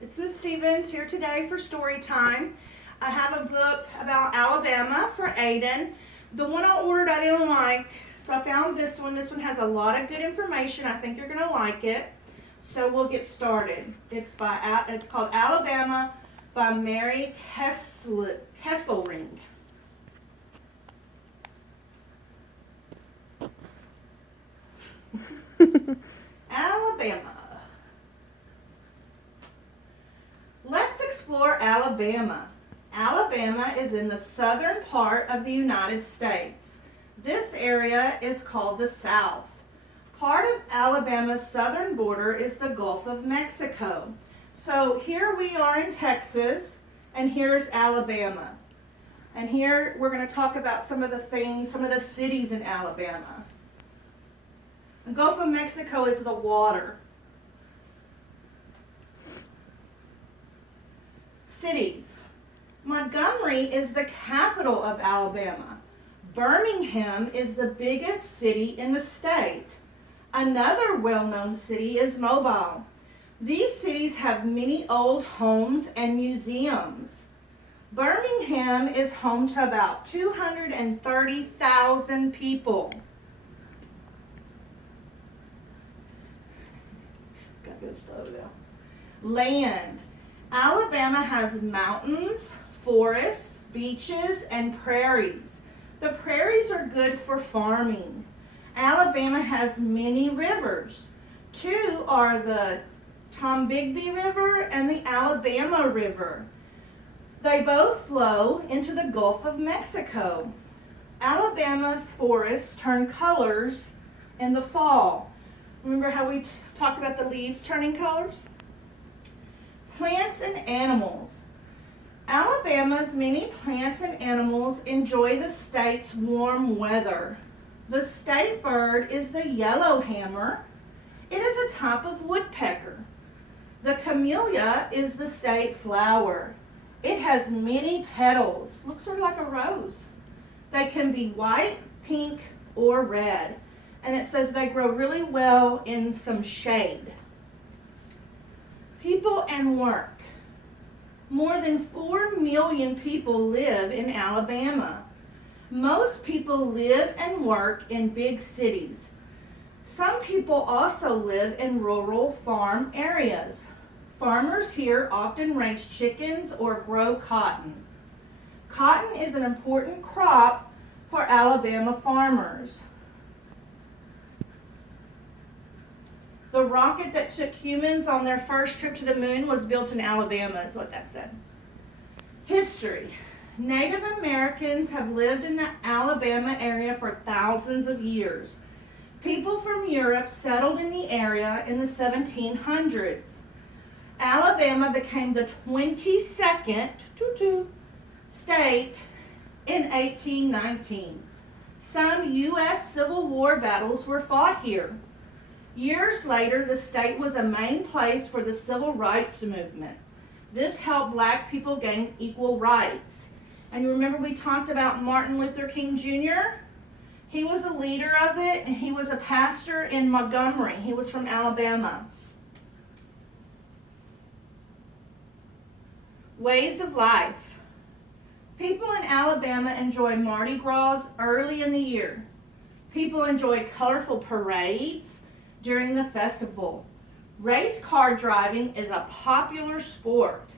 It's Miss Stevens here today for story time. I have a book about Alabama for Aiden. The one I ordered I didn't like, so I found this one. This one has a lot of good information. I think you're going to like it. So we'll get started. It's called Alabama by Mary Kesselring. Alabama. Let's explore Alabama. Alabama is in the southern part of the United States. This area is called the South. Part of Alabama's southern border is the Gulf of Mexico. So here we are in Texas, and here's Alabama. And here we're going to talk about some of the cities in Alabama. The Gulf of Mexico is the water. Cities. Montgomery is the capital of Alabama. Birmingham is the biggest city in the state. Another well-known city is Mobile. These cities have many old homes and museums. Birmingham is home to about 230,000 people. Gotta go slow now. Land. Alabama has mountains, forests, beaches, and prairies. The prairies are good for farming. Alabama has many rivers. Two are the Tombigbee River and the Alabama River. They both flow into the Gulf of Mexico. Alabama's forests turn colors in the fall. Remember how we talked about the leaves turning colors? Plants and animals. Alabama's many plants and animals enjoy the state's warm weather. The state bird is the yellowhammer. It is a type of woodpecker. The camellia is the state flower. It has many petals. Looks sort of like a rose. They can be white, pink, or red. And it says they grow really well in some shade. People and work. More than 4 million people live in Alabama. Most people live and work in big cities. Some people also live in rural farm areas. Farmers here often raise chickens or grow cotton. Cotton is an important crop for Alabama farmers. The rocket that took humans on their first trip to the moon was built in Alabama, is what that said. History. Native Americans have lived in the Alabama area for thousands of years. People from Europe settled in the area in the 1700s. Alabama became the 22nd state in 1819. Some U.S. Civil War battles were fought here. Years later, the state was a main place for the civil rights movement. This helped black people gain equal rights. And you remember we talked about Martin Luther King Jr.? He was a leader of it, and he was a pastor in Montgomery. He was from Alabama. Ways of life. People in Alabama enjoy Mardi Gras early in the year. People enjoy colorful parades during the festival. Race car driving is a popular sport.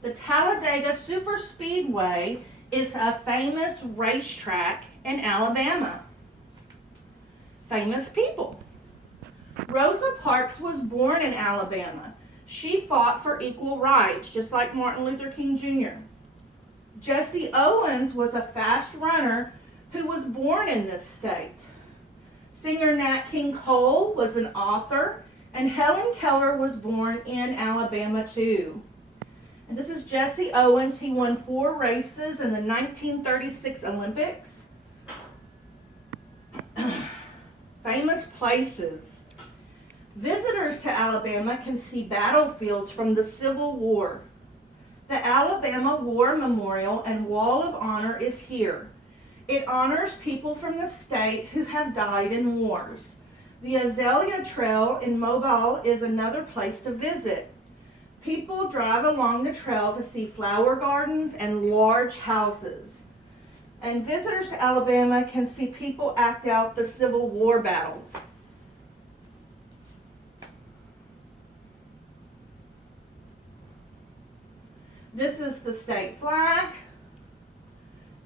The Talladega Superspeedway is a famous racetrack in Alabama. Famous people. Rosa Parks was born in Alabama. She fought for equal rights, just like Martin Luther King Jr. Jesse Owens was a fast runner who was born in this state. Singer Nat King Cole was an author, and Helen Keller was born in Alabama too. And this is Jesse Owens. He won 4 races in the 1936 Olympics. Famous places. Visitors to Alabama can see battlefields from the Civil War. The Alabama War Memorial and Wall of Honor is here. It honors people from the state who have died in wars. The Azalea Trail in Mobile is another place to visit. People drive along the trail to see flower gardens and large houses. And visitors to Alabama can see people act out the Civil War battles. This is the state flag.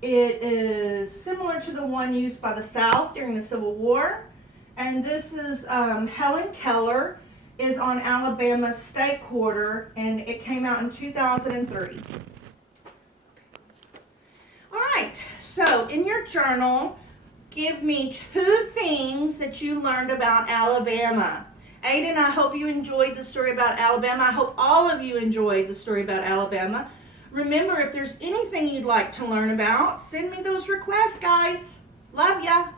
It is similar to the one used by the South during the Civil War. And this is Helen Keller is on Alabama's state quarter, and it came out in 2003. All right, so in your journal, give me 2 things that you learned about Alabama. Aiden, I hope you enjoyed the story about Alabama. I hope all of you enjoyed the story about Alabama. Remember, if there's anything you'd like to learn about, send me those requests, guys. Love ya.